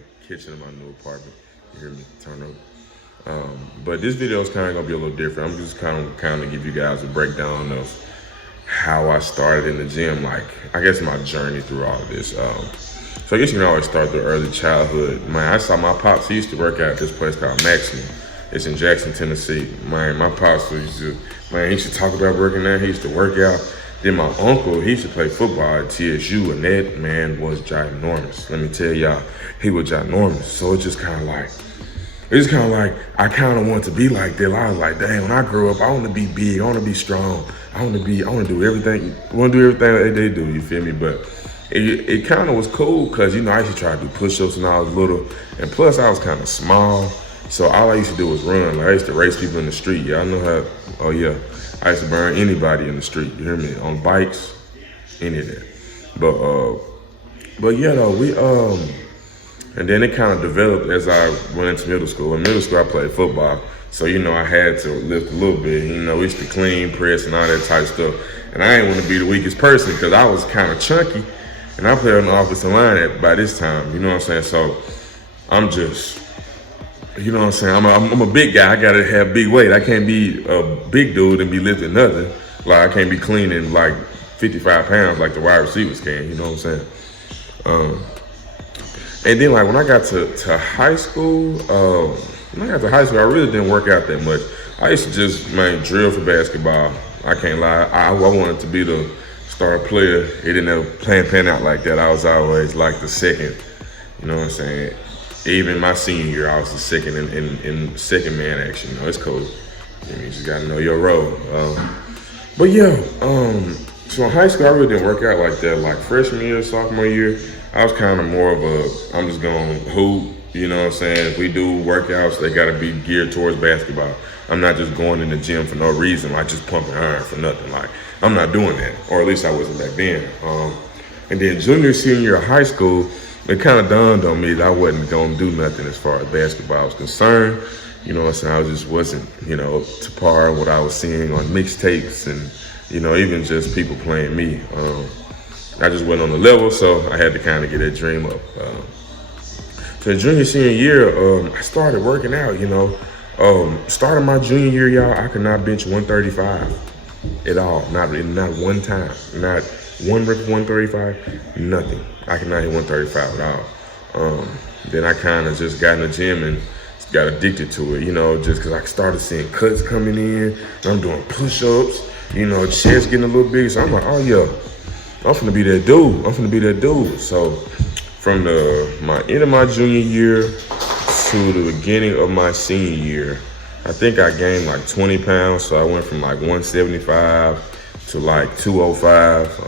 the kitchen of my new apartment. You hear me? Turn up. But this video is kind of gonna be a little different. I'm just kind of give you guys a breakdown of how I started in the gym, like I guess my journey through all of this. So I guess you can always start through early childhood. Man, I saw my pops. He used to work out at this place called Maximum. It's in Jackson, Tennessee. Man, my pops used to, he used to talk about working out. He used to work out. Then my uncle, he used to play football at TSU, and that man was ginormous. Let me tell y'all, he was ginormous. So it's just kind of like, I kind of want to be like that. I was like, dang, when I grow up, I want to be big. I want to be strong. I want to do everything. I want to do everything that they do, you feel me? But it kind of was cool because, you know, I used to try to do push-ups when I was little. And plus, I was kind of small. So all I used to do was run. Like, I used to race people in the street. Y'all know how, oh yeah. I used to burn anybody in the street, you hear me? On bikes, any of that. But yeah, though, and then it kind of developed as I went into middle school. In middle school, I played football. So, you know, I had to lift a little bit. You know, we used to clean, press, and all that type of stuff. And I didn't want to be the weakest person because I was kind of chunky. And I played on the offensive line by this time, you know what I'm saying? So I'm just, you know what I'm saying? I'm a big guy. I gotta have big weight. I can't be a big dude and be lifting nothing. Like I can't be cleaning like 55 pounds like the wide receivers can. You know what I'm saying? And then like when I got to high school, I really didn't work out that much. I used to just drill for basketball. I can't lie. I wanted to be the star player. It didn't ever pan out like that. I was always like the second. You know what I'm saying? Even my senior year, I was the second in second man action. You know, it's cool. You just gotta know your role. But yeah, so in high school, I really didn't work out like that. Like freshman year, sophomore year, I was kind of more of I'm just gonna hoop. You know what I'm saying? If we do workouts, they gotta be geared towards basketball. I'm not just going in the gym for no reason, like just pumping iron for nothing. Like I'm not doing that, or at least I wasn't back then. And then junior, senior year of high school, it kind of dawned on me that I wasn't going to do nothing as far as basketball was concerned. You know what I'm saying? I just wasn't, you know, to par what I was seeing on mixtapes and, you know, even just people playing me. I just wasn't on the level, so I had to kind of get that dream up. So junior, senior year, I started working out, you know. Starting my junior year, y'all, I could not bench 135 at all. Not one time. Not one rep 135, nothing. I could not hit 135 at all. Then I kind of just got in the gym and got addicted to it, you know, just because I started seeing cuts coming in. I'm doing push-ups, you know, chest getting a little bigger. So I'm like, oh yeah, I'm finna be that dude. So from my end of my junior year to the beginning of my senior year, I think I gained like 20 pounds. So I went from like 175 to like 205.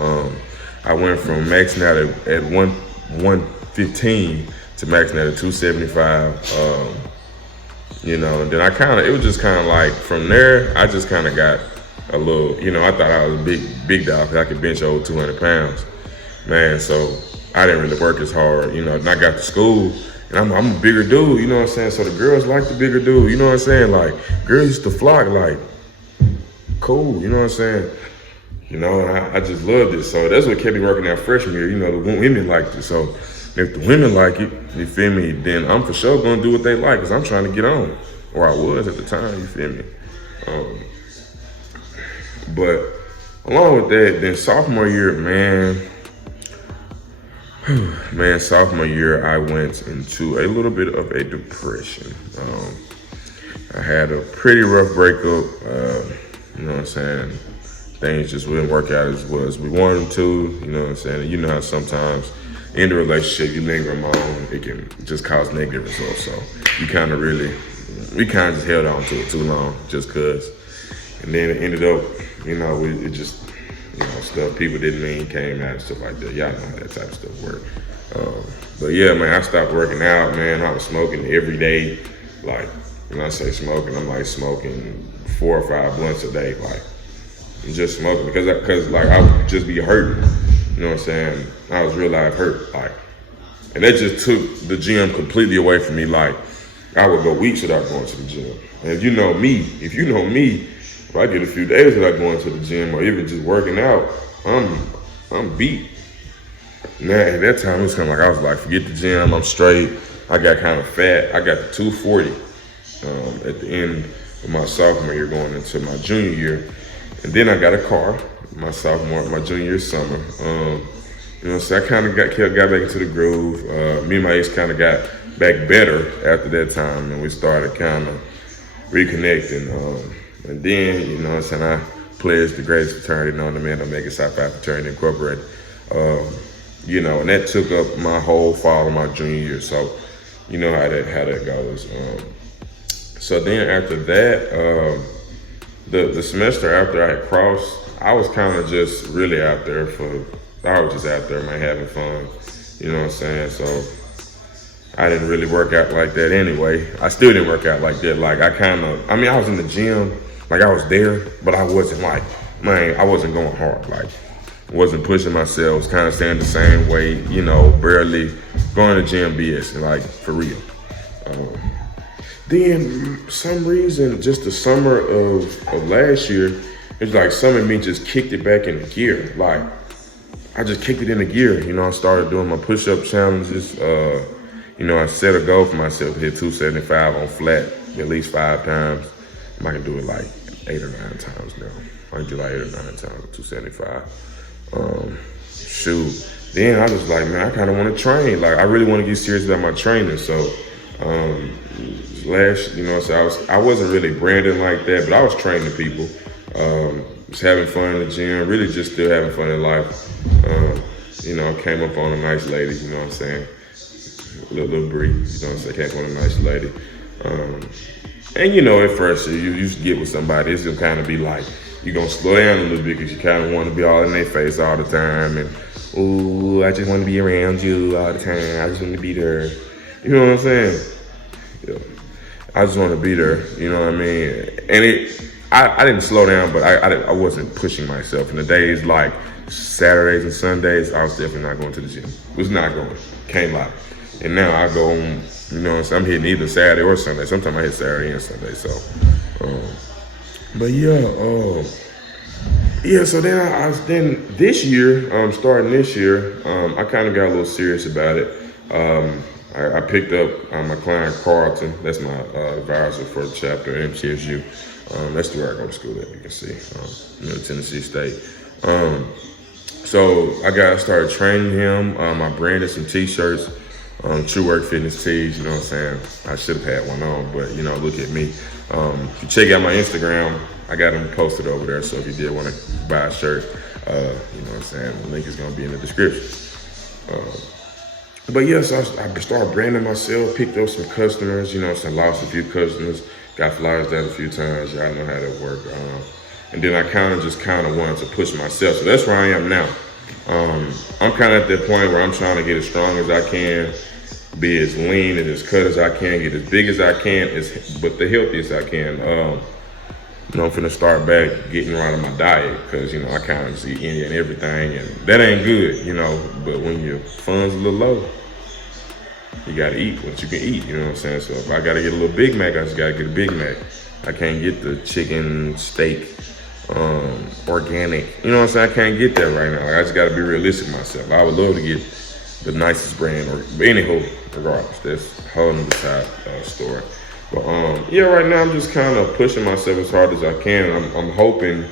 I went from maxing out at 115 to maxing out at 275. You know, and then it was just kind of like from there, I just kind of got a little, you know, I thought I was a big dog because I could bench over 200 pounds. Man, so I didn't really work as hard, you know, and I got to school and I'm a bigger dude, you know what I'm saying? So the girls like the bigger dude, you know what I'm saying? Like, girls used to flock, like, cool, you know what I'm saying? You know, and I just loved it. So that's what kept me working out freshman year. You know, the women liked it. So if the women like it, you feel me, then I'm for sure gonna do what they like because I'm trying to get on. Or I was at the time, you feel me? But along with that, then sophomore year, sophomore year, I went into a little bit of a depression. I had a pretty rough breakup, you know what I'm saying? Things just wouldn't work out as well as we wanted them to, you know what I'm saying? And you know how sometimes in the relationship, you linger on, it can just cause negative results. So we kind of just held on to it too long just cause. And then it ended up, you know, it just, you know, stuff people didn't mean came out and stuff like that. Y'all know how that type of stuff work. But yeah, man, I stopped working out, man. I was smoking every day. Like, when I say smoking, I'm like smoking 4 or 5 blunts a day, like, just smoking because like I would just be hurting, you know what I'm saying? I was real life hurt, like, and that just took the gym completely away from me. Like, I would go weeks without going to the gym. And if you know me, if I get a few days without going to the gym or even just working out, I'm beat. Now at that time it was kind of like I was like, forget the gym, I'm straight. I got kind of fat. I got to 240 at the end of my sophomore year going into my junior year. And then I got a car my junior year summer. So I kind of got back into the groove. Me and my ex kind of got back better after that time, and we started kind of reconnecting. And then, I pledged the greatest fraternity known to man, Omega Psi Phi Fraternity Incorporated. And that took up my whole fall of my junior year. So, you know how that goes. So then after that, the semester after I had crossed, I was kind of just really out there man, having fun. You know what I'm saying? So I didn't really work out like that anyway. I still didn't work out like that. Like I was in the gym, like I was there, but I wasn't I wasn't going hard. Like, wasn't pushing myself, kind of staying the same weight, barely going to gym BS, like for real. Then some reason, just the summer of last year, it's like some of me just kicked it back into gear. Like, I just kicked it into gear. I started doing my push-up challenges. I set a goal for myself to hit 275 on flat at least 5 times. I can do it like 8 or 9 times now. I can do like 8 or 9 times at 275. Then I was like, man, I kind of want to train. Like, I really want to get serious about my training. So, I wasn't really branding like that, but I was training people. Just having fun in the gym, really just still having fun in life. I came up on a nice lady, you know what I'm saying? Little Bree, you know what I'm saying? Came up on a nice lady. At first, you used to get with somebody, it's gonna kind of be like, you're gonna slow down a little bit because you kind of want to be all in their face all the time. And, ooh, I just want to be around you all the time. I just want to be there. You know what I'm saying? Yeah. I just want to be there. You know what I mean? And I didn't slow down, but I wasn't pushing myself. In the days like Saturdays and Sundays, I was definitely not going to the gym. Was not going. Can't lie. And now I go, I'm hitting either Saturday or Sunday. Sometimes I hit Saturday and Sunday. So, so then this year, starting this year, I kind of got a little serious about it. I picked up my client Carlton. That's my advisor for the chapter at MTSU. That's where I go to school at, you can see, Tennessee State. So I started training him. I branded some t-shirts, TruWerk fitness tees, you know what I'm saying? I should have had one on, but look at me. If you check out my Instagram, I got them posted over there. So if you did want to buy a shirt, you know what I'm saying? The link is going to be in the description. So I started branding myself, picked up some customers, lost a few customers, got flyers down a few times. Y'all know how that work. And then I kind of wanted to push myself. So that's where I am now. I'm kind of at that point where I'm trying to get as strong as I can, be as lean and as cut as I can, get as big as I can, but the healthiest I can. I'm finna start back getting right on my diet because, I kind of see any and everything, and that ain't good, but when your funds a little low, you gotta eat what you can eat, you know what I'm saying? So if I gotta get a little Big Mac, I just gotta get a Big Mac. I can't get the chicken, steak, organic, you know what I'm saying? I can't get that right now. Like, I just gotta be realistic with myself. I would love to get the nicest brand, but anywho, regardless, that's a whole nother side story. But right now I'm just kind of pushing myself as hard as I can. I'm hoping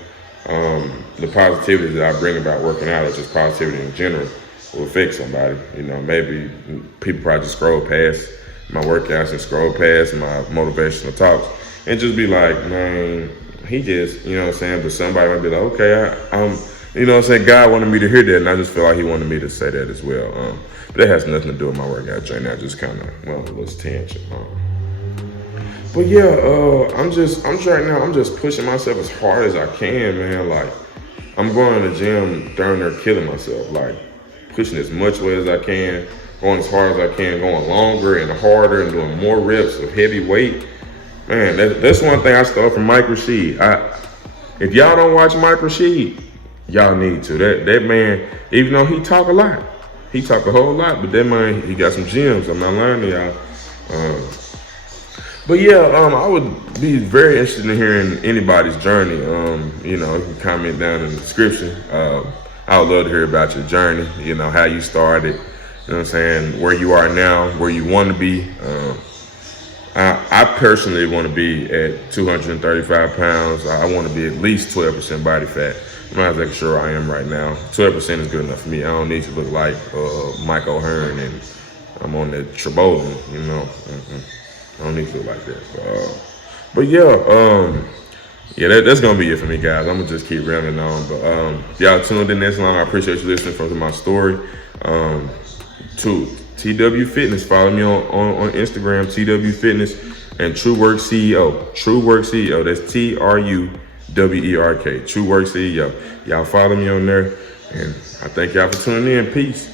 the positivity that I bring about working out, or just positivity in general, will affect somebody. Maybe people probably just scroll past my workouts and scroll past my motivational talks and just be like, man, he just, you know what I'm saying? But somebody might be like, okay, I'm, you know what I'm saying? God wanted me to hear that, and I just feel like he wanted me to say that as well. But that has nothing to do with my workout right now. Just kind of, a little tangent. But I'm just pushing myself as hard as I can, man. Like, I'm going to the gym, darn near killing myself. Like, pushing as much weight as I can, going as hard as I can, going longer and harder and doing more reps of heavy weight. Man, that's one thing I stole from Mike Rashid. If y'all don't watch Mike Rashid, y'all need to. That man, even though he talk a lot, he talk a whole lot, but that man, he got some gems. I'm not lying to y'all. I would be very interested in hearing anybody's journey. You can comment down in the description. I would love to hear about your journey, how you started, know what I'm saying, where you are now, where you want to be. I personally want to be at 235 pounds. I want to be at least 12% body fat. I'm not exactly sure I am right now. 12% is good enough for me. I don't need to look like Mike O'Hearn and I'm on the Treboling, you know. I don't need to look like that. But yeah, that's gonna be it for me, guys. I'm gonna just keep rambling on. But y'all tuned in this long. I appreciate you listening to my story. To TW Fitness, follow me on Instagram, TW Fitness, and TruWerk CEO. TruWerk CEO. That's TruWerk. TruWerk CEO. Y'all follow me on there, and I thank y'all for tuning in. Peace.